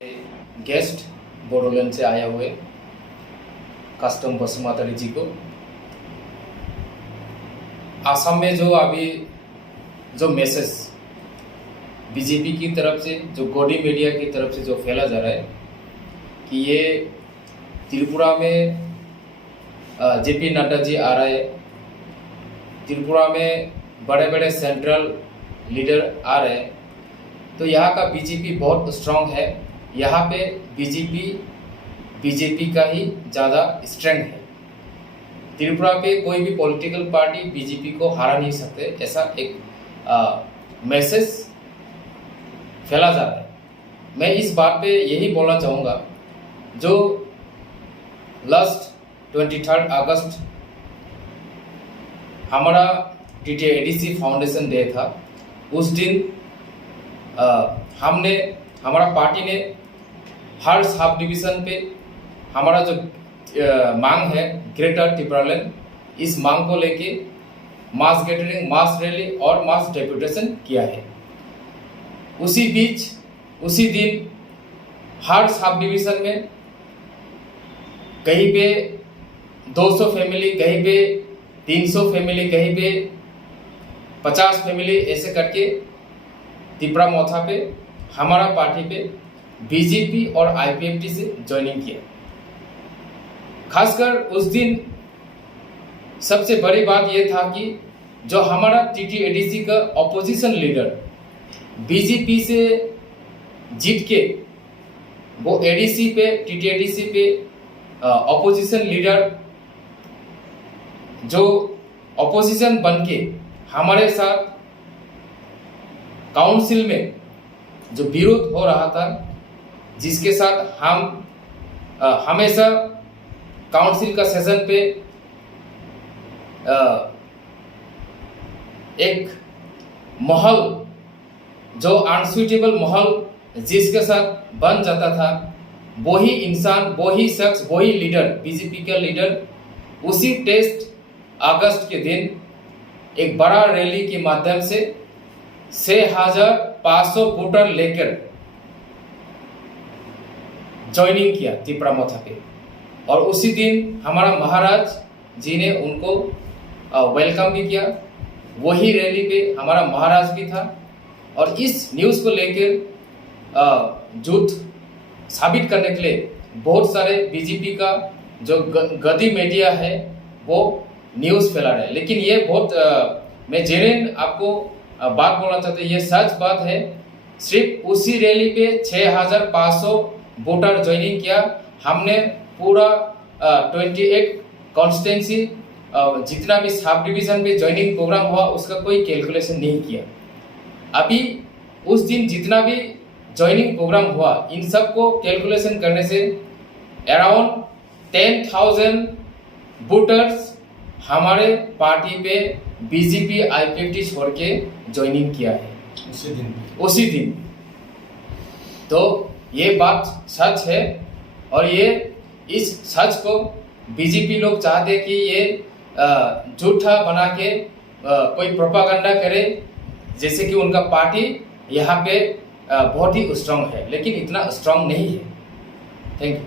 Guest Bodoland से आए हुए कस्टम बसुमातारी जी को आसाम में जो अभी जो मैसेज बीजेपी की तरफ से जो गोडी मीडिया की तरफ से जो फैला जा रहा है कि ये त्रिपुरा में जेपी नड्डा जी आ रहे हैं, त्रिपुरा में बड़े बड़े सेंट्रल लीडर आ रहे हैं, तो यहाँ का बीजेपी बहुत स्ट्रांग है। यहाँ पे बीजेपी का ही ज़्यादा स्ट्रेंथ है। त्रिपुरा पे कोई भी पॉलिटिकल पार्टी बीजेपी को हरा नहीं सकते, ऐसा एक मैसेज फैला जा रहा है। मैं इस बात पे यही बोलना चाहूँगा, जो लास्ट 23 अगस्त हमारा TTADC फाउंडेशन डे था, उस दिन हमारा पार्टी ने हर सब डिवीजन पे हमारा जो मांग है ग्रेटर त्रिपुरालैंड, इस मांग को लेके मास गैदरिंग, मास रैली और मास डेपुटेशन किया है। उसी बीच उसी दिन हर सब डिवीजन में कहीं पे 200 फैमिली, कहीं पे 300 फैमिली, कहीं पे 50 फैमिली, ऐसे करके त्रिपुरा मोथा पे हमारा पार्टी पे बीजेपी और IPFT से ज्वाइनिंग किया। खासकर उस दिन सबसे बड़ी बात यह था कि जो हमारा TTADC का ऑपोजिशन लीडर बीजेपी से जीत के वो ADC पे, TTADC पे ऑपोजिशन लीडर जो ऑपोजिशन बनके हमारे साथ काउंसिल में जो विरोध हो रहा था, जिसके साथ हम हमेशा काउंसिल का सेशन पे एक माहौल, जो अनसुइटेबल माहौल जिसके साथ बन जाता था, वही इंसान, वही शख्स, वही लीडर, बीजेपी का लीडर उसी 23 अगस्त के दिन एक बड़ा रैली के माध्यम से 6500 वोटर लेकर ज्वाइनिंग किया त्रिपुरा मोथा पे। और उसी दिन हमारा महाराज जी ने उनको वेलकम भी किया। वही रैली पे हमारा महाराज भी था। और इस न्यूज़ को लेकर झूठ साबित करने के लिए बहुत सारे बीजेपी का जो गदी मीडिया है वो न्यूज़ फैला रहे हैं। लेकिन ये बहुत मैं जेन्युइन आपको बात बोलना चाहता हूँ, ये सच बात है। सिर्फ उसी रैली पे 6500 वोटर ज्वाइनिंग किया। हमने पूरा 28 कॉन्स्टिट्यूंसी जितना भी सब डिवीजन पे ज्वाइनिंग प्रोग्राम हुआ उसका कोई कैलकुलेशन नहीं किया। अभी उस दिन जितना भी ज्वाइनिंग प्रोग्राम हुआ, इन सब को कैलकुलेशन करने से अराउंड 10,000 वोटर्स हमारे पार्टी पे बीजेपी IPFT छोड़ के ज्वाइनिंग किया है उसी दिन। तो ये बात सच है और ये इस सच को बीजेपी लोग चाहते कि ये झूठा बना के कोई प्रोपागंडा करे, जैसे कि उनका पार्टी यहाँ पे बहुत ही स्ट्रांग है, लेकिन इतना स्ट्रांग नहीं है। Thank you.